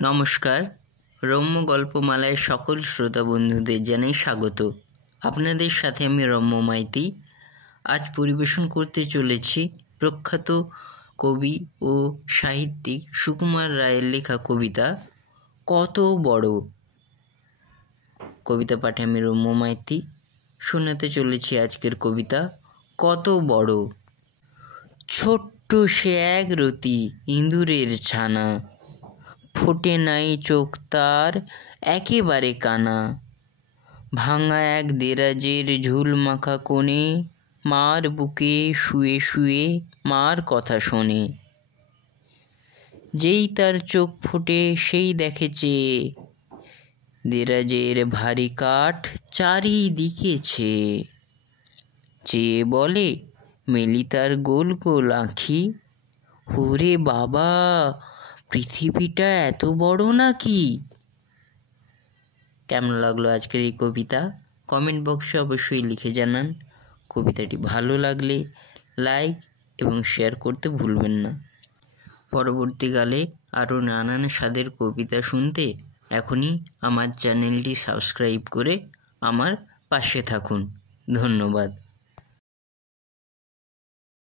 নমস্কার, রম্য গল্পমালায় সকল শ্রোতা বন্ধুদের জানাই স্বাগত। আপনাদের সাথে আমি রম্য মাইতি। আজ পরিবেশন করতে চলেছি প্রখ্যাত কবি ও সাহিত্যিক সুকুমার রায়ের লেখা কবিতা কত বড়। কবিতা পাঠে আমি রম্য মাইতি শোনাতে চলেছি আজকের কবিতা কত বড়। ছোট্ট সে এক রতি ইঁদুরের ছানা, ফোটে নাই চোখ তার একেবারে কানা। ভাঙা এক দেরাজের ঝুল মাখা কোণে, মার বুকে শুয়ে শুয়ে মার কথা শোনে। যেই তার চোখ ফোটে সেই দেখেছে, দেরাজের ভারী কাঠ চারিদিকে ছেয়ে। চেয়ে বলে মেলি তার গোল গোল আঁখি, ওরে বাবা পৃথিবীটা এত বড় নাকি। কেমন লাগলো আজকের এই কবিতা? কমেন্ট বক্সে অবশ্যই লিখে জানান। কবিতাটি ভালো লাগলে লাইক এবং শেয়ার করতে ভুলবেন না। পরবর্তীকালে আরও নানান স্বাদের কবিতা শুনতে এখনই আমার চ্যানেলটি সাবস্ক্রাইব করে আমার পাশে থাকুন। ধন্যবাদ।